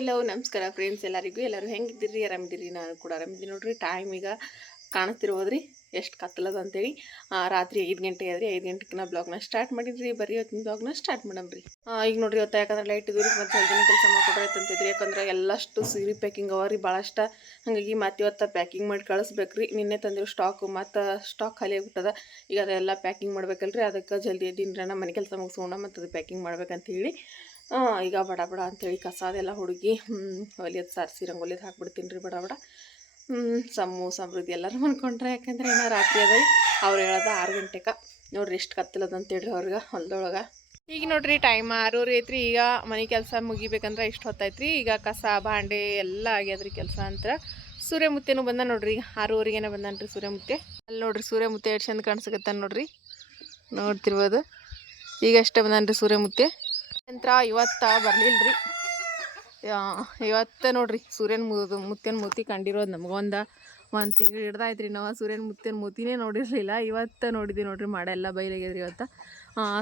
Hello ನಮಸ್ಕಾರ friends, ಎಲ್ಲರೂ ಹೆಂಗಿದ್ದೀರಿ? ಆರಾಮಿದ್ದೀರಿ? ನಾನು ಕೂಡ ಆರಾಮಿದ್ದೀನಿ ನೋಡ್ರಿ. ಟೈಮ್ ಈಗ ಕಾಣಿಸ್ತಿರ್ಬೋದ್ರಿ ಎಷ್ಟು ಕತ್ತಲದ ಅಂತೇಳಿ. ರಾತ್ರಿ 5 ಗಂಟೆ ಆದ್ರಿ. 5 ಗಂಟೆಗೆ ನಾ ಬ್ಲಾಗ್ನ ಸ್ಟಾರ್ಟ್ ಮಾಡಿದ್ರಿ. ಬರೀ ಇವತ್ತಿನ ಬ್ಲಾಗ್ನ ಸ್ಟಾರ್ಟ್ ಮಾಡಮ್ರಿ. ಈಗ ನೋಡ್ರಿ, ಇವತ್ತು ಯಾಕಂದ್ರೆ ಲೈಟ್ ಇದ್ರಿ ಮತ್ತು ಜಲ್ದಿನ ಕೆಲಸ ಮಾಡ್ಕೊಡ್ರೈತಂತಿದ್ರಿ. ಯಾಕಂದ್ರೆ ಎಲ್ಲಷ್ಟು ಸೀರೆ ಪ್ಯಾಕಿಂಗ್ ಅವ ರೀ ಭಾಳಷ್ಟ. ಹಾಗಾಗಿ ಮತ್ತೆ ಇವತ್ತು ಪ್ಯಾಕಿಂಗ್ ಮಾಡಿ ಕಳಿಸ್ಬೇಕ್ರಿ. ನಿನ್ನೆ ತಂದಿರೋ ಸ್ಟಾಕ್ ಮತ್ತು ಸ್ಟಾಕ್ ಖಾಲಿ ಆಗಿಬಿಟ್ಟದ. ಈಗ ಅದೆಲ್ಲ ಪ್ಯಾಕಿಂಗ್ ಮಾಡ್ಬೇಕಲ್ರಿ. ಅದಕ್ಕೆ ಜಲ್ದಿ ಎದ್ದಿನ್ರಣ ಮನೆ ಕೆಲಸ ಮುಗಿಸ್ಕೊಂಡ ಮತ್ತು ಅದು ಪ್ಯಾಕಿಂಗ್ ಮಾಡ್ಬೇಕಂತ ಹೇಳಿ ಈಗ ಬಡ ಬಡ ಅಂಥೇಳಿ ಕಸ ಅದೆಲ್ಲ ಹುಡುಗಿ ಒಲಿಯೋದು ಸಾರಿಸಿ ರಂಗೋಲಿದು ಹಾಕ್ಬಿಡ್ತೀನಿ ರೀ ಬಡ ಬಡ. ಸಮೃದ್ಧಿ ಎಲ್ಲರೂ ಮನ್ಕೊಂಡ್ರೆ, ಯಾಕಂದ್ರೆ ಏನೋ ರಾತ್ರಿ ಅದ ಅವ್ರು ಹೇಳೋದು 6 ಗಂಟೆಗೆ ನೋಡ್ರಿ ಎಷ್ಟು ಕತ್ತಲದ ಅಂತೇಳ್ರಿ ಅವ್ರಿಗೆ ಹೊಲದೊಳಗೆ. ಈಗ ನೋಡ್ರಿ ಟೈಮ್ 6:30 ಐತ್ರಿ. ಈಗ ಮನೆ ಕೆಲಸ ಮುಗಿಬೇಕಂದ್ರೆ ಇಷ್ಟು ಹೊತ್ತಾಯ್ತು ರೀ. ಈಗ ಕಸ ಬಾಂಡೆ ಎಲ್ಲ ಆಗ್ಯದ್ರಿ ಕೆಲಸ ಅಂತ. ಸೂರ್ಯಮುತ್ತೆನೂ ಬಂದ ನೋಡ್ರಿ. 6:30ಗೇನೆ ಬಂದಾನ್ರಿ ಸೂರ್ಯಮುತ್ತೆ. ಅಲ್ಲಿ ನೋಡ್ರಿ ಸೂರ್ಯಮುತ್ತೆ ಎಷ್ಟು ಚಂದ ಕಾಣಿಸ್ಕತ್ತಾನ ನೋಡ್ರಿ, ನೋಡ್ತಿರ್ಬೋದು. ಈಗ ಅಷ್ಟೇ ಬಂದಾನ್ರಿ ಸೂರ್ಯಮುತ್ತೆ. ನಂತರ ಇವತ್ತು ಬರಲಿಲ್ಲ ರೀ. ಇವತ್ತು ನೋಡ್ರಿ ಸೂರ್ಯನ ಮುತ್ತಿನ ಮೂತಿ ಕಂಡಿರೋದು ನಮಗೊಂದು ತಿಂಗಳು ಹಿಡ್ದಾಯ್ತು ರೀ. ನಾವು ಸೂರ್ಯನ ಮುತ್ತಿನ ಮೂತಿನೇ ನೋಡಿರಲಿಲ್ಲ. ಇವತ್ತು ನೋಡಿದ್ವಿ ನೋಡ್ರಿ. ಮಾಡೆಲ್ಲ ಬೈಲಾಗ್ಯದ್ರಿ ಇವತ್ತು.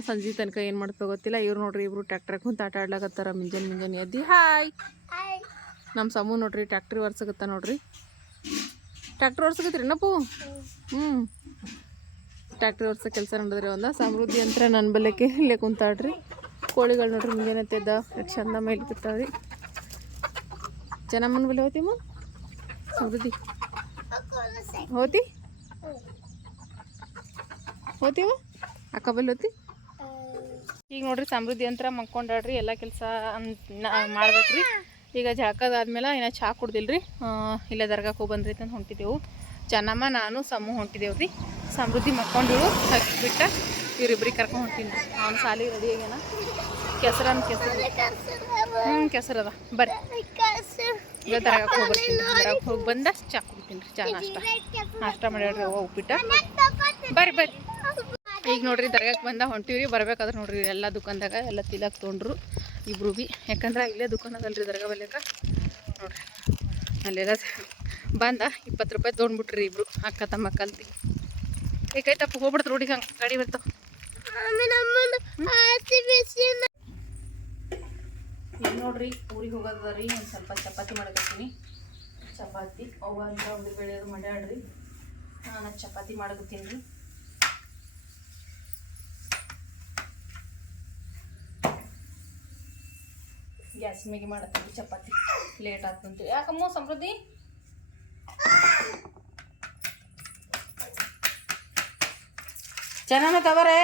ಸಂಜೆ ತನಕ ಏನು ಮಾಡ್ತೋ ಗೊತ್ತಿಲ್ಲ. ಇವ್ರು ನೋಡ್ರಿ ಇಬ್ರು ಟ್ಯಾಕ್ಟ್ರಾಗ ಕುಂತು ಆಟ ಆಡ್ಲಾಕತ್ತಾರ. ಮುಂಜಾನೆ ಎದ್ದು ಹಾಯ್ ನಮ್ಮ ಸಮೂ ನೋಡ್ರಿ ಟ್ಯಾಕ್ಟ್ರಿ ಒರ್ಸಕತ್ತ ನೋಡ್ರಿ. ಟ್ಯಾಕ್ಟ್ರಿ ಒರ್ಸಕತ್ರಿ ನಪ್ಪು. ಟ್ಯಾಕ್ಟ್ರಿ ಒರ್ಸೋ ಕೆಲಸ ನೋಡಿದ್ರಿ. ಸಮೃದ್ಧಿ ಅಂತ ನನ್ನ ಬಲ್ಲೆಕ್ಕೆ ಇಲ್ಲೇ ಕುಂತಾಡ್ರಿ. ಕೋಳಿಗಳು ನೋಡ್ರಿ ಮುಂಜಾನೆ ಎದ್ದ ಚಂದ ಮೇಲೆ ಬಿತ್ತಾವ್ರಿ. ಚೆನ್ನಮ್ಮನ ಬಲ್ಲಿ ಹೋತಿಮ್ಮ ಸಮೃದ್ಧಿ ಹೋತೀವ ಅಕ್ಕ ಬಲ್ಲಿ ಹೋತಿ. ಈಗ ನೋಡ್ರಿ ಸಮೃದ್ಧಿ ಅಂತ ಮಕ್ಕೊಂಡಾಡ್ರಿ. ಎಲ್ಲ ಕೆಲಸ ಮಾಡ್ಬೇಕ್ರಿ. ಈಗ ಜಳಕದಾದ್ಮೇಲೆ ಇನ್ನು ಚಹಾ ಕುಡ್ದಿಲ್ರಿ. ಇಲ್ಲೇ ದರ್ಗಾಕ್ಕೆ ಹೋಗಿ ಬಂದ್ರಿ ಅಂತ ಹೊಂಟಿದ್ದೆವು. ಚೆನ್ನಮ್ಮ ನಾನು ಸಮೂ ಹೊಂಟಿದ್ದೇವ್ರಿ. ಸಮೃದ್ಧಿ ಮಕ್ಕೊಂಡಿಳು ಹಾಕಿಬಿಟ್ಟ ಇವ್ರಿಬ್ರಿಗೆ ಕರ್ಕೊಂಡು ಹೊಂಟೀನಿ. ಅವ್ನು ಸಾಲಿಗೆ ರೆಡಿ ಆಗ್ಯಾನ. ಕೆಸರು ಕೆಸರದ ಬರ್ರಿ. ಈಗ ದರ್ಗಾಕ್ಕೆ ಹೋಗಿ ಬರ್ತೀನಿ. ದರ್ಗಾಕ್ಕೆ ಹೋಗಿ ಬಂದ ಚಹಾ ಕುಡಿತೀನಿ ರೀ. ಚಹಾ ನಾಷ್ಟ ಮಾಡ್ಯಾಡ್ರಿ ಅವ್ವ ಉಪ್ಪಿಟ್ಟ. ಬರ್ರಿ. ಈಗ ನೋಡ್ರಿ ದರ್ಗಾಕ್ಕೆ ಬಂದ ಹೊಂಟಿವ್ರಿ. ಬರ್ಬೇಕಾದ್ರೆ ನೋಡ್ರಿ ಎಲ್ಲ ದುಕಾನ್ದಾಗ ಎಲ್ಲ ತಿಲಾಕ್ ತೊಗೊಂಡ್ರು ಇಬ್ರು ಭೀ. ಯಾಕಂದ್ರೆ ಇಲ್ಲೇ ದುಕಾನದಲ್ರಿ ದರ್ಗಾ ಬಲ್ಯಾಕ ನೋಡ್ರಿ. ಅಲ್ಲೆಲ್ಲ ಬಂದ 20 ರೂಪಾಯಿ ತೊಗೊಂಡ್ಬಿಟ್ರಿ ಇಬ್ರು ಅಕ್ಕ ತಮ್ಮ ಕಲ್ತಿ. ಈಗ ಕೈತಪ್ಪ ಹೋಗ್ಬಿಡ್ತು ರೋಡಿಗೆ. ಹಂಗೆ ಗಾಡಿ ಬರ್ತಾವ. ಈಗ ನೋಡ್ರಿ ಊರಿಗೆ ಹೋಗೋದ ರೀ. ಒಂದು ಸ್ವಲ್ಪ ಚಪಾತಿ ಮಾಡಕತ್ತೀನಿ. ಚಪಾತಿ ಅವ ಅಂತ ಒಂದು ಬೆಳೆಯೋದು ಮಾಡ್ಯಾಡ್ರಿ. ನಾನು ಚಪಾತಿ ಮಾಡಕತ್ತೀನಿ ರೀ. ಗ್ಯಾಸ್ ಮೇಗೆ ಮಾಡತ್ತೀನಿ ಚಪಾತಿ. ಲೇಟ್ ಆಗ್ತಂತ ಯಾಕಮ್ಮ ಸಮೃದ್ಧಿ. ಚೆನ್ನಾಗಿ ತಗೋರೇ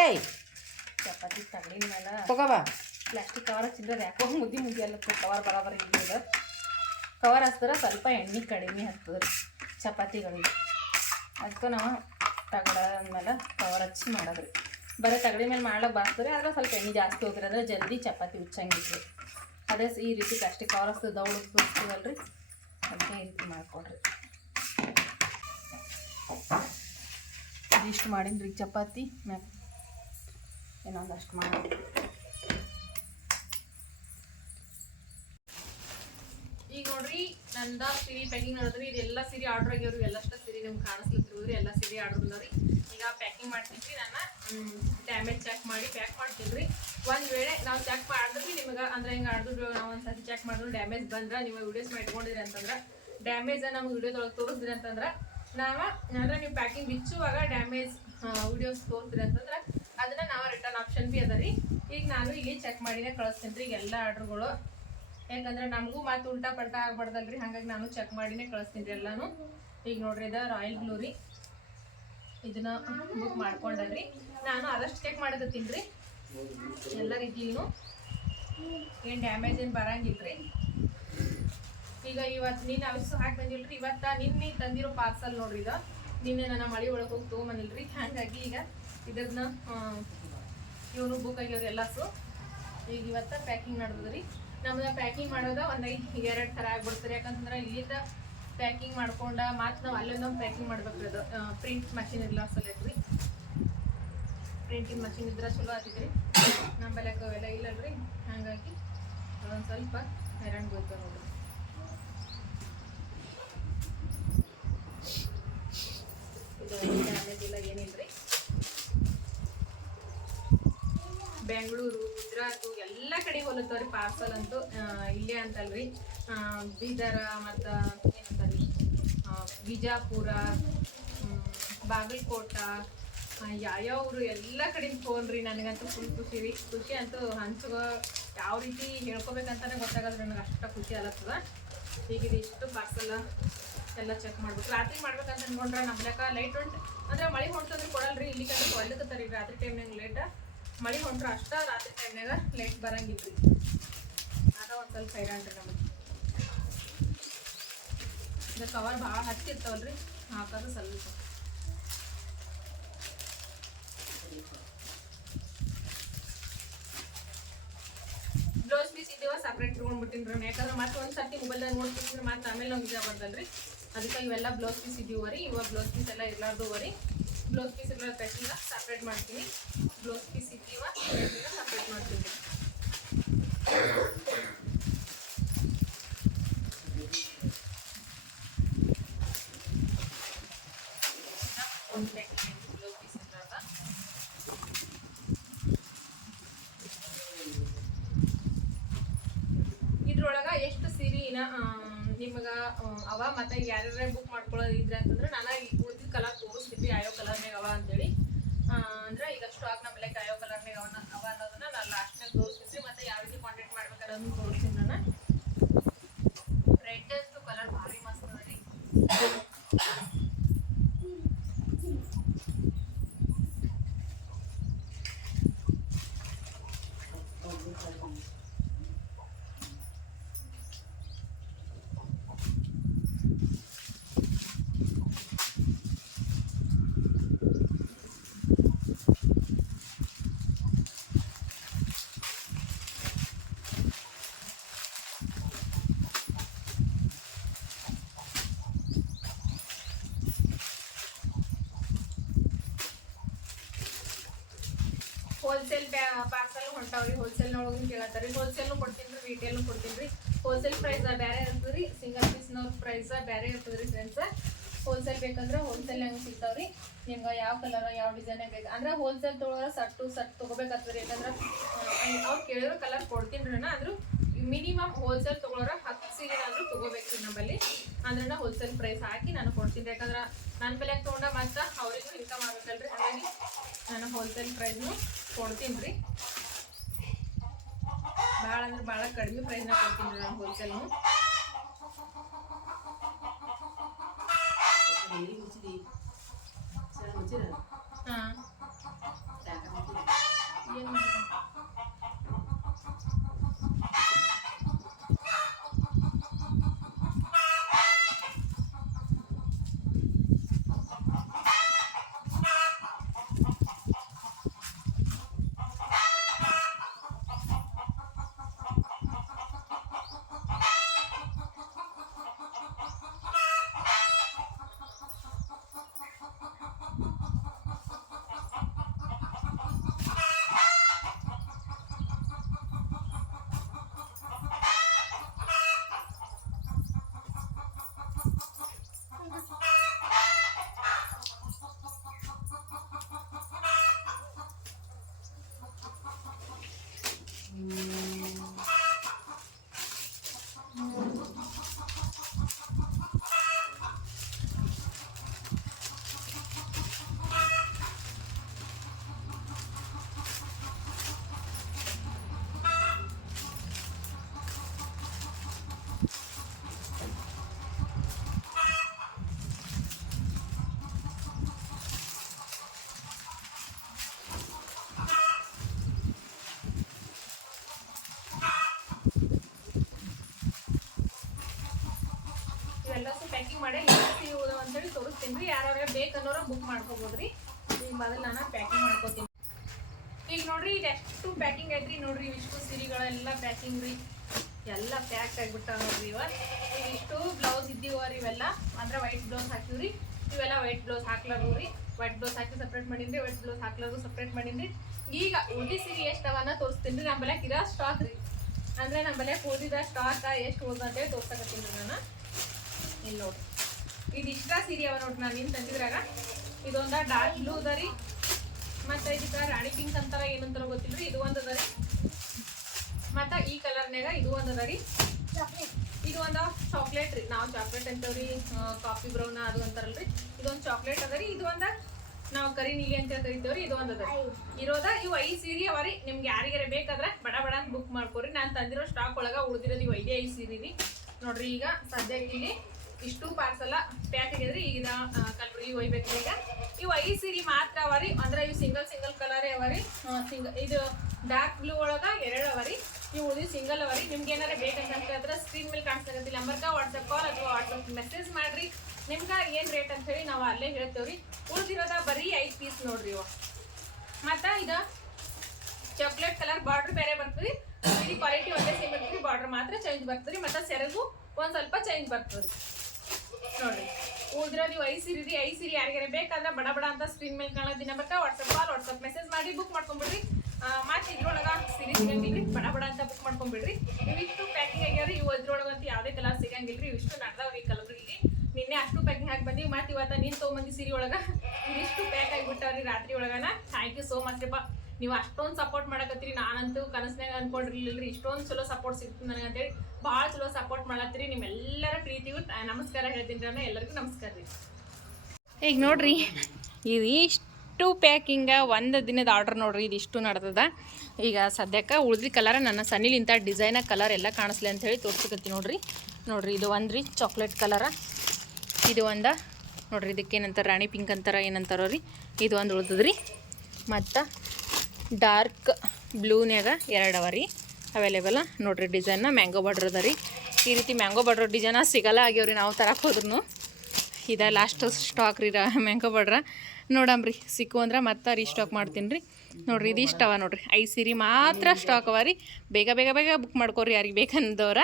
ಚಪಾತಿ ತಗಲಿನ ಮೇಲೆ ತಗೋಬಾ. ಪ್ಲಾಸ್ಟಿಕ್ ಕವರ್ ಹಚ್ಚಿದ್ರೆ ಯಾಕೋ ಮುದ್ದಿ ಎಲ್ಲ ಕವರ್ ಬರಾಬರಿ ಇಲ್ಲಿದೆ. ಕವರ್ ಹಚ್ಚಿದ್ರೆ ಸ್ವಲ್ಪ ಎಣ್ಣೆ ಕಡಿಮೆ ಹತ್ತದ್ರಿ ಚಪಾತಿಗಳಿಗೆ. ಅದಕ್ಕೆ ನಾವು ತಗಡ ಮೇಲೆ ಕವರ್ ಹಚ್ಚಿ ಮಾಡೋದ್ರಿ. ಬರೀ ತಗಡಿ ಮೇಲೆ ಮಾಡ್ಲಿಕ್ಕೆ ಬಾಸ್ತಾರೆ. ಆದರೆ ಸ್ವಲ್ಪ ಎಣ್ಣೆ ಜಾಸ್ತಿ ಹೋಗ್ರಿ. ಅಂದರೆ ಜಲ್ದಿ ಚಪಾತಿ ಉಚ್ಚಂಗಿದ್ರಿ. ಅದೇ ಈ ರೀತಿ ಪ್ಲಾಸ್ಟಿಕ್ ಕವರ್ ಹಚ್ಚಿ ದೌಡು ತೋರಿಸ್ತೀವಲ್ರಿ, ಅದಕ್ಕೆ ಈ ರೀತಿ ಮಾಡಿಕೊಡ್ರಿ. ಇಷ್ಟು ಮಾಡಿನ್ರಿ ಚಪಾತಿ. ಮ್ಯಾಲೆ ಇನ್ನೊಂದಷ್ಟು ಮಾಡಿ. ಈಗ ನೋಡ್ರಿ ನಂದ ಸೀರೆ ಪ್ಯಾಕಿಂಗ್ ನೋಡಿದ್ರಿ. ಇದೆಲ್ಲ ಸೀರೆ ಆರ್ಡ್ರ್ ಆಗ್ಯಾವ್ರಿ. ಎಲ್ಲಷ್ಟು ಸೀರೆ ನಿಮ್ಗೆ ಕಾಣಿಸ್ಲಿಕ್ಕಿರೋದ್ರಿ. ಎಲ್ಲ ಸೀರೆ ಆರ್ಡ್ರ್ ಬಂದವ್ರಿ. ಈಗ ಪ್ಯಾಕಿಂಗ್ ಮಾಡ್ತೀನಿ ರೀ. ನಾನು ಡ್ಯಾಮೇಜ್ ಚೆಕ್ ಮಾಡಿ ಪ್ಯಾಕ್ ಮಾಡ್ತೀನಿ ರೀ. ಒಂದು ವೇಳೆ ನಾವು ಚೆಕ್ ಮಾಡಿದ್ರಿ ನಿಮಗೆ ಅಂದ್ರೆ ಹಿಂಗೆ ಆಡಿದ್ರು ನಾವು ಒಂದು ಸರ್ತಿ ಚೆಕ್ ಮಾಡಿದ್ರು ಡ್ಯಾಮೇಜ್ ಬಂದ್ರೆ ನೀವು ವಿಡಿಯೋಸ್ ಇಟ್ಕೊಂಡಿದ್ರಿ ಅಂತಂದ್ರೆ, ಡ್ಯಾಮೇಜ್ ನಮ್ಗೆ ವಿಡಿಯೋದೊಳಗೆ ತೋರಿಸ್ರಿ ಅಂತಂದ್ರೆ ನಾವು ಅಂದ್ರೆ ನೀವು ಪ್ಯಾಕಿಂಗ್ ಬಿಚ್ಚುವಾಗ ಡ್ಯಾಮೇಜ್ ವಿಡಿಯೋಸ್ ತೋರಿಸ್ರಿ ಅಂತಂದ್ರೆ ಅದನ್ನ ನಾವು ರಿಟರ್ನ್ ಆಪ್ಷನ್ ಬಿ ಅದ ರೀ. ಈಗ ನಾನು ಇಲ್ಲಿ ಚೆಕ್ ಮಾಡಿನೇ ಕಳಿಸ್ತೀನಿ ರೀ ಎಲ್ಲ ಆರ್ಡ್ರುಗಳು. ಯಾಕಂದ್ರೆ ನಮಗೂ ಮತ್ತೆ ಉಲ್ಟಾ ಪಲ್ಟಾ ಆಗ್ಬಾರ್ದಲ್ರಿ. ಹಾಗಾಗಿ ನಾನು ಚೆಕ್ ಮಾಡಿನೇ ಕಳಿಸ್ತೀನಿ ರೀ ಎಲ್ಲಾನು. ಈಗ ನೋಡ್ರಿ ಇದು ರಾಯಲ್ ಬ್ಲೂ ರೀ. ಇದನ್ನ ಬುಕ್ ಮಾಡ್ಕೊಂಡ್ರಿ. ನಾನು ಆದಷ್ಟು ಚೆಕ್ ಮಾಡಕತ್ತೀನಿ ರೀ ಎಲ್ಲ ರೀತಿಯೂ. ಏನು ಡ್ಯಾಮೇಜ್ ಏನು ಬರಂಗಿಲ್ರಿ. ಈಗ ಇವತ್ತು ನೀನು ಅವಶ್ಯ ಹಾಕಿ ಬಂದಿಲ್ರಿ. ಇವತ್ತು ನಿನ್ನೆ ತಂದಿರೋ ಪಾರ್ಸಲ್ ನೋಡ್ರಿ. ಇದು ನಿನ್ನೆ ನನ್ನ ಮಳೆ ಒಳಗೆ ಹೋಗಿ ತೊಗೊಂಬಂದಿಲ್ರಿ. ಹಾಗಾಗಿ ಈಗ ಇದನ್ನ ಇವನು ಬುಕ್ ಆಗ್ಯವ್ರಿ ಎಲ್ಲಸು. ಈಗ ಇವತ್ತು ಪ್ಯಾಕಿಂಗ್ ನಡೆದ್ರಿ. ನಮ್ದು ಪ್ಯಾಕಿಂಗ್ ಮಾಡೋದು ಒಂದು 2 ಥರ ಆಗ್ಬಿಡ್ತಾರೆ. ಯಾಕಂತಂದ್ರೆ ಇಲ್ಲಿಂದ ಪ್ಯಾಕಿಂಗ್ ಮಾಡ್ಕೊಂಡ ಮತ್ತು ನಾವು ಅಲ್ಲೊಂದೊಂದು ಪ್ಯಾಕಿಂಗ್ ಮಾಡ್ಬೇಕ್ರಿ. ಅದು ಪ್ರಿಂಟ್ ಮಷಿನ್ ಇಲ್ಲ ಸಲಕ್ರಿ. ಪ್ರಿಂಟಿಂಗ್ ಮಷಿನ್ ಇದ್ರೆ ಚಲೋ ಆಗ್ತಿದ್ರಿ. ನಮ್ಮ ಬೆಲೆಕ ಅವೆಲ್ಲ ಇಲ್ಲಲ್ರಿ. ಹಾಗಾಗಿ ಅದೊಂದು ಸ್ವಲ್ಪ ಹೈರಾಣ ಬೀಳ್ತವೆ ನೋಡ್ರಿ. ಇದು ಡ್ಯಾಮೇಜ್ ಇಲ್ಲ ಏನಿಲ್ರಿ. ಬೆಂಗಳೂರು, ಗುಜರಾತು ಎಲ್ಲ ಕಡೆ ಹೊಲತ್ತವ್ರಿ ಪಾರ್ಸಲ್ ಅಂತೂ. ಇಲ್ಲೇ ಅಂತಲ್ರಿ, ಬೀದರ ಮತ್ತು ಏನಂತಾರಿ ಬಿಜಾಪುರ, ಬಾಗಲಕೋಟ, ಯಾವ್ಯಾವ್ರು ಎಲ್ಲ ಕಡೆಯಿಂದ ಫೋನ್ ರೀ. ನನಗಂತೂ ಫುಲ್ ಖುಷಿ ರೀ. ಖುಷಿ ಅಂತೂ ಹಂಚುವ ಯಾವ ರೀತಿ ಹೇಳ್ಕೊಬೇಕಂತಾನೆ ಗೊತ್ತಾಗಲ್ಲ ನನಗೆ, ಅಷ್ಟು ಖುಷಿ ಆಗತ್ತದ. ಹೀಗಿದೆ ಇಷ್ಟು ಪಾರ್ಸಲ್ ಎಲ್ಲ ಚೆಕ್ ಮಾಡ್ಬೇಕು. ರಾತ್ರಿ ಮಾಡ್ಬೇಕಂತ ಅನ್ಕೊಂಡ್ರೆ ನಮ್ಲಕ ಲೈಟ್ ಹೊಂಟು ಅಂದ್ರೆ ಮಳೆ ಹೊಂಟಂದ್ರೆ ಕೊಡಲ್ರಿ. ಇಲ್ಲಿ ಕಂಡು ಹೊಲ್ಕತ್ತಾರ ರಾತ್ರಿ ಟೈಮ್ನಾಗ ಲೇಟ್. ಮಳೆ ಹೊಂಟ್ರೆ ಅಷ್ಟ ರಾತ್ರಿ ಟೈಮ್ನಾಗ ಲೈಟ್ ಬರಂಗಿಲ್ರಿ. ಅದ ಒಂದು ಸ್ವಲ್ಪ ಹೈರಾಣ್ರಿ ನಮಗೆ. ಇದು ಕವರ್ ಭಾಳ ಹತ್ತಿರ್ತಾವಲ್ರಿ, ಹಾಕೋದು ಸ್ವಲ್ಪ. ಬ್ಲೌಸ್ ಪೀಸ್ ಇದೀವ ಸಪ್ರೇಟ್ ತೊಗೊಂಡ್ಬಿಟ್ಟಿನ್ರಿ ನಾನು. ಯಾಕಂದ್ರೆ ಮತ್ತೆ ಒಂದು ಸರ್ತಿ ಮೊಬೈಲ್ದಾಗ ನೋಡ್ತಿದ್ರೆ ಮತ್ತೆ ಆಮೇಲೆ ನಮ್ಗೆ ಇದ ಬರ್ತಲ್ರಿ. ಅದಕ್ಕೆ ಇವೆಲ್ಲ ಬ್ಲೌಸ್ ಪೀಸ್ ಇದೀವರಿ. ಇವಾಗ ಬ್ಲೌಸ್ ಪೀಸ್ ಎಲ್ಲ ಇರ್ಲಾರ್ದುವರಿ. ಬ್ಲೌಸ್ ಪೀಸ್ ಎಲ್ಲ ಕಟ್ಟಿನ ಸಪ್ರೇಟ್ ಮಾಡ್ತೀನಿ. ಬ್ಲೌಸ್ ಪೀಸ್ ಇದೀವ ಸಪ್ರೇಟ್ ಮಾಡ್ತೀನಿ. ಒಂದು ಬ್ಲೌಸ್ ಪೀಸ್ ಇದ್ರಾಗ ಇದ್ರೊಳಗ ಎಷ್ಟು ಸೀರೆನ ನಿಮ್ಗೆ ಅವ ಮತ್ತೆ ಯಾರ್ಯಾರ ಬುಕ್ ಮಾಡ್ಕೊಳ್ಳೋದಿದ್ರೆ ಅಂತಂದ್ರೆ ನಾನು ಉಳಿದ ಕಲರ್ ತೋರಿಸ್ತೀನಿ ಯಾವ್ಯಾವ ಕಲರ್ನಾಗ ಅವ ಅಂತೇಳಿ. ಅಂದ್ರೆ ಈಗ ಸ್ಟಾಕ್ ನಮ್ಮಲ್ಲಿ ಯಾವ್ಯಾವ ಕಲರ್ನಾಗ ಅವ ಅನ್ನೋದನ್ನ ನಾನು ಲಾಸ್ಟ್ನಾಗ ತೋರಿಸ್ತೀನಿ. ಮತ್ತೆ ಯಾವ ರೀತಿ ಕಾಂಟ್ಯಾಕ್ಟ್ ಮಾಡ್ಬೇಕನ್ನೋದನ್ನ ತೋರಿಸ್ತೀನಿ ನಾನು. ರೆಡ್ ಅಂತೂ ಕಲರ್ ಭಾರಿ ಮಸ್ತ್ ಅದ ರೀ. Wholesale parcel ಹೊಂಟಾವ್ರಿ. ಹೋಲ್ಸೇಲ್ನೊಳಗೂ ಕೇಳತ್ತಾರಿ. ಹೋಲ್ಸೇಲ್ನು ಕೊಡ್ತೀನಿ, ರಿಟೇಲ್ನು ಕೊಡ್ತೀನಿ ರೀ. ಹೋಲ್ಸೇಲ್ ಪ್ರೈಸ್ ಬೇರೆ ಇರ್ತದೆ ರೀ, ಸಿಂಗಲ್ ಪೀಸ್ನವ್ರ ಪ್ರೈಸ್ ಬೇರೆ ಇರ್ತದೆ ರೀ ಫ್ರೆಂಡ್ಸ್. ಹೋಲ್ಸೇಲ್ ಬೇಕಂದ್ರೆ ಹೋಲ್ಸೇಲ್ ಹೆಂಗೆ ಸಿಗ್ತಾವ್ರಿ. ನಿಮ್ಗೆ ಯಾವ ಕಲರ್ ಯಾವ ಡಿಸೈನೇ ಬೇಕು ಅಂದ್ರೆ ಹೋಲ್ಸೇಲ್ ತೊಗೊಳೋದ್ರೆ ಸಟ್ ತೊಗೋಬೇಕಾಗ್ತದೆ. ಯಾಕಂದ್ರೆ ಅವ್ರು ಕೇಳಿರೋ ಕಲರ್ ಕೊಡ್ತೀನಿ ರೀ. ಆದ್ರೂ ಮಿನಿಮಮ್ ಹೋಲ್ಸೇಲ್ ತೊಗೊಳೋರ 10 ಸೀರೆನಾದ್ರೂ ತೊಗೋಬೇಕ್ರಿ ನಮ್ಮಲ್ಲಿ. ಅಂದ್ರೆ ಹೋಲ್ಸೇಲ್ ಪ್ರೈಸ್ ಹಾಕಿ ನಾನು ಕೊಡ್ತೀನಿ. ಯಾಕಂದ್ರೆ ನನ್ನ ಬೆಲೆಗೆ ತೊಗೊಂಡ ಮತ್ತೆ ಅವ್ರಿಗೂ ಇನ್ಕಮ್ ಆಗಬೇಕಲ್ರಿ. ಹಾಗಾಗಿ ನಾನು ಹೋಲ್ಸೇಲ್ ಪ್ರೈಸ್ನು ಕೊಡ್ತೀನಿ ರೀ. ಭಾಳ ಅಂದ್ರೆ ಭಾಳ ಕಡಿಮೆ ಪ್ರೈಸ್ನಾಗ ಕೊಡ್ತೀನಿ ರೀ ನಾನು ಹೋಲ್ಸೇಲ್ನು. ಹಾಂ ಏನು ಎಲ್ಲಸು ಪ್ಯಾಕಿಂಗ್ ಮಾಡಿ ಇವು ಅಂತೇಳಿ ತೋರಿಸ್ತೀನಿ ರೀ. ಯಾರ್ಯಾರ ಬೇಕನ್ನೋರ ಬುಕ್ ಮಾಡ್ಕೋಬೋದ್ರಿ. ಈಗ ಮೊದಲು ನಾನು ಪ್ಯಾಕಿಂಗ್ ಮಾಡ್ಕೋತೀನಿ. ಈಗ ನೋಡ್ರಿ ಇದೆಷ್ಟು ಪ್ಯಾಕಿಂಗ್ ಐತ್ರಿ. ನೋಡ್ರಿ ಇಷ್ಟು ಸೀರೆಗಳೆಲ್ಲ ಪ್ಯಾಕಿಂಗ್ ರೀ. ಎಲ್ಲ ಪ್ಯಾಕ್ ಆಗಿಬಿಟ್ಟ ನೋಡ್ರಿ. ಇಷ್ಟು ಬ್ಲೌಸ್ ಇದ್ದೀವ್ರಿ ಇವೆಲ್ಲ. ಅಂದ್ರೆ ವೈಟ್ ಬ್ಲೌಸ್ ಹಾಕಿವ್ರಿ. ಇವೆಲ್ಲ ವೈಟ್ ಬ್ಲೌಸ್ ಹಾಕ್ಲಾರ್ದು ರೀ. ವೈಟ್ ಬ್ಲೌಸ್ ಹಾಕಿ ಸಪ್ರೇಟ್ ಮಾಡೀನಿ. ವೈಟ್ ಬ್ಲೌಸ್ ಹಾಕ್ಲಾರ್ದು ಸಪ್ರೇಟ್ ಮಾಡೀನಿ. ಈಗ ಉಳ್ದಿ ಸೀರೆ ಎಷ್ಟು ಅವನ್ನ ತೋರಿಸ್ತೀನಿ ರೀ. ನಮ್ಮ ಬಲ್ಯಾಕ ಇರೋ ಸ್ಟಾಕ್ ರೀ. ಅಂದ್ರೆ ನಮ್ಮ ಬಲ್ಯಾಕ ಓದಿದ ಸ್ಟಾಕ್ ಎಷ್ಟು ಹೋದಂತೇಳಿ ತೋರ್ಸಕತ್ತೀನಿ ರೀ ನಾನು. ಇಲ್ಲಿ ನೋಡ್ರಿ ಇದು ಇಷ್ಟ ಸೀರೆ ಅವ ನೋಡ್ರಿ. ನಾನು ನಿನ್ನ ತಂದಿದ್ರಾಗ ಇದೊಂದ ಡಾರ್ಕ್ ಬ್ಲೂ ಅದ ರೀ. ಮತ್ತು ಇದಕ್ಕೆ ರಾಣಿ ಪಿಂಕ್ ಅಂತಾರ ಏನಂತಾರ ಗೊತ್ತಿಲ್ರಿ, ಇದು ಒಂದು ಅದ ರೀ. ಮತ್ತು ಈ ಕಲರ್ನಾಗ ಇದು ಒಂದು ಅದ ರೀ. ಇದು ಒಂದು ಚಾಕ್ಲೇಟ್ ರೀ, ನಾವು ಚಾಕ್ಲೇಟ್ ಅಂತೇವ್ರಿ, ಕಾಫಿ ಬ್ರೌನ್ ಅದು ಅಂತಾರಲ್ರಿ. ಇದೊಂದು ಚಾಕ್ಲೇಟ್ ಅದ ರೀ. ಇದು ಒಂದು ನಾವು ಕರಿ ನೀಲಿ ಅಂತ ಕರಿತೇವ್ರಿ. ಇದು ಒಂದು ಅದ ಇರೋದ. ಇವು 5 ಸೀರೆ ಅವ ರೀ. ನಿಮ್ಗೆ ಯಾರಿಗಾರ ಬೇಕಾದ್ರೆ ಬಡ ಬಡ ಅಂತ ಬುಕ್ ಮಾಡ್ಕೊರಿ. ನಾನು ತಂದಿರೋ ಸ್ಟಾಕ್ ಒಳಗೆ ಉಳಿದಿರೋದು ಇವು 5 ಸೀರೆ ರೀ. ನೋಡ್ರಿ, ಈಗ ಸದ್ಯಕ್ಕೆ ಇಲ್ಲಿ ಇಷ್ಟು ಪಾರ್ಸೆಲ್ಲ ಪ್ಯಾಕ್ ಆಗಿದ್ರಿ. ಈಗ ಕಲ್ಬುರ್ಗಿ ಒಯ್ಬೇಕ್ರಿ. ಈಗ ಇವು 5 ಸೀರೆ ಮಾತ್ರ ಅವ ರೀ. ಅಂದ್ರೆ ಇವು ಸಿಂಗಲ್ ಕಲರೇ ಅವ ರೀ. ಇದು ಡಾರ್ಕ್ ಬ್ಲೂ ಒಳಗೆ 2 ಅವ ರೀ. ಇವು ಉಳಿದು ಸಿಂಗಲ್ ಅವ ರೀ. ನಿಮ್ಗೆ ಏನಾರ ಬೇಕಂತ ಹೇಳಿದ್ರೆ ಸ್ಕ್ರೀನ್ ಮೇಲೆ ಕಾಣಿಸ್ತಾಗತ್ತೆ ನಂಬರ್ಗೆ ವಾಟ್ಸಪ್ ಕಾಲ್ ಅಥವಾ ವಾಟ್ಸಪ್ ಮೆಸೇಜ್ ಮಾಡ್ರಿ. ನಿಮ್ಗೆ ಏನು ರೇಟ್ ಅಂತ ಹೇಳಿ ನಾವು ಅಲ್ಲೇ ಹೇಳ್ತೇವ್ರಿ. ಉಳಿದಿರೋದ ಬರೀ 5 ಪೀಸ್ ನೋಡ್ರಿ ಇವ. ಮತ್ತು ಇದು ಚಾಕ್ಲೇಟ್ ಕಲರ್ ಬಾರ್ಡ್ರ್ ಬೇರೆ ಬರ್ತದೆ. ಇದು ಕ್ವಾಲಿಟಿ ಒಂದೇ ಸೇಮ್ ಬರ್ತದೆ, ಬಾರ್ಡ್ರ್ ಮಾತ್ರ ಚೇಂಜ್ ಬರ್ತದೆ. ಮತ್ತು ಸೆರಗು ಒಂದು ಸ್ವಲ್ಪ ಚೇಂಜ್ ಬರ್ತದೆ ನೋಡ್ರಿ. ಉಳಿದಿರೋದು ನೀವು 5 ಸೀರೆ ರೀ. 5 ಸೀರೆ ಯಾರಿಗಾರ ಬೇಕಾದ್ರೆ ಬಡ ಬಡ ಅಂತ ಸ್ಕ್ರೀನ್ ಮೇಲೆ ಕಾಣೋದು ನಂಬರ್ಗೆ ವಾಟ್ಸಪ್ ಕಾಲ್ ವಾಟ್ಸಪ್ ಮೆಸೇಜ್ ಮಾಡಿ ಬುಕ್ ಮಾಡ್ಕೊಂಬಿಡ್ರಿ. ಮತ್ತು ಇದ್ರೊಳಗೆ ಸೀರೆ ಸಿಗಂಗಿಲ್ಲ ರೀ, ಬಡ ಬಡ ಅಂತ ಬುಕ್ ಮಾಡ್ಕೊಂಬಿಡ್ರಿ. ಇವಿಷ್ಟು ಪ್ಯಾಕಿಂಗ್ ಆಗ್ಯಾವ್ರಿ. ಇವು ಇದ್ರೊಳಗಂತೂ ಯಾವುದೇ ಕಲರ್ ಸಿಗಂಗಿಲ್ಲ ರೀ. ಇವಿಷ್ಟು ನಡೆದವ್ರಿ ಕಲಬುರ್ಗಿಗೆ. ನಿನ್ನೆ ಅಷ್ಟು ಪ್ಯಾಕಿಂಗ್ ಹಾಕಿ ಬಂದೀವಿ. ಮತ್ತು ಇವತ್ತು ನೀನು ತೊಗೊಂಬಂದಿ ಸೀರೆ ಒಳಗೆ ಇವಿಷ್ಟು ಪ್ಯಾಕ್ ಆಗಿಬಿಟ್ಟವ್ರಿ ರಾತ್ರಿ ಒಳಗನ. ಥ್ಯಾಂಕ್ ಯು ಸೋ ಮಚ್ ರೀಪ್ಪ. ನೀವು ಅಷ್ಟೊಂದು ಸಪೋರ್ಟ್ ಮಾಡಕತ್ತೀರಿ. ನಾನಂತೂ ಕನಸ್ನಾಗ ಅನ್ಕೊಂಡಿರ್ಲಿಲ್ಲ ರೀ ಇಷ್ಟೊಂದು ಚಲೋ ಸಪೋರ್ಟ್ ಸಿಗ್ತದೆ ನನಗಂತೇಳಿ. ಭಾಳ ಚಲೋ ಸಪೋರ್ಟ್ ಮಾಡತ್ತೀರಿ. ನಿಮ್ಮೆಲ್ಲರ ಪ್ರೀತಿಗೂ ನಮಸ್ಕಾರ ಹೇಳ್ತೀನಿ ರೀ. ನಾನು ಎಲ್ಲರಿಗೂ ನಮಸ್ಕಾರ ರೀ. ಈಗ ನೋಡ್ರಿ, ಇದಿಷ್ಟು ಪ್ಯಾಕಿಂಗ ಒಂದು ದಿನದ ಆರ್ಡ್ರ್ ನೋಡ್ರಿ. ಇದಿಷ್ಟು ನಡ್ದದ. ಈಗ ಸದ್ಯಕ್ಕೆ ಉಳಿದ ಕಲರ್ ನನ್ನ ಸಣ್ಣಿಲಿಂತ ಡಿಸೈನ ಕಲರ್ ಎಲ್ಲ ಕಾಣಿಸ್ಲಿ ಅಂಥೇಳಿ ತೋರ್ಸಕತ್ತಿ ನೋಡ್ರಿ. ಇದು ಒಂದು ರೀ ಚಾಕ್ಲೇಟ್ ಕಲರ. ಇದು ಒಂದು ನೋಡ್ರಿ, ಇದಕ್ಕೇನಂತಾರೆ ರಾಣಿ ಪಿಂಕ್ ಅಂತಾರ ಏನಂತಾರೋ ರೀ. ಇದು ಒಂದು ಉಳ್ದದ್ರಿ. ಮತ್ತು ಡಾರ್ಕ್ ಬ್ಲೂನ್ಯಾಗ 2 ಅವ ರೀ ಅವೈಲೇಬಲ್. ನೋಡ್ರಿ ಡಿಸೈನ್ನ ಮ್ಯಾಂಗೋ ಬಾರ್ಡ್ರ್ ಅದ ರೀ. ಈ ರೀತಿ ಮ್ಯಾಂಗೋ ಬಾರ್ಡ್ರ್ ಡಿಸೈನ ಸಿಗಲ್ಲ ಆಗ್ಯಾವ್ರಿ ನಾವು ತರಕ್ಕೆ ಹೋದ್ರೂ. ಇದು ಲಾಸ್ಟ್ ಸ್ಟಾಕ್ ರೀ ಮ್ಯಾಂಗೋ ಬಾರ್ಡ್ರ. ನೋಡಂಬ್ರಿ ಸಿಕ್ಕು ಅಂದ್ರೆ ಮತ್ತೆ ರೀಸ್ಟಾಕ್ ಮಾಡ್ತೀನಿ ರೀ. ನೋಡ್ರಿ ಇದು ಇಷ್ಟ ಅವ ನೋಡ್ರಿ. 5 ಸೀರೆ ಮಾತ್ರ ಸ್ಟಾಕ್ ಅವ ರೀ. ಬೇಗ ಬೇಗ ಬೇಗ ಬುಕ್ ಮಾಡ್ಕೊರಿ ಯಾರಿಗೆ ಬೇಕಂದವ್ರ.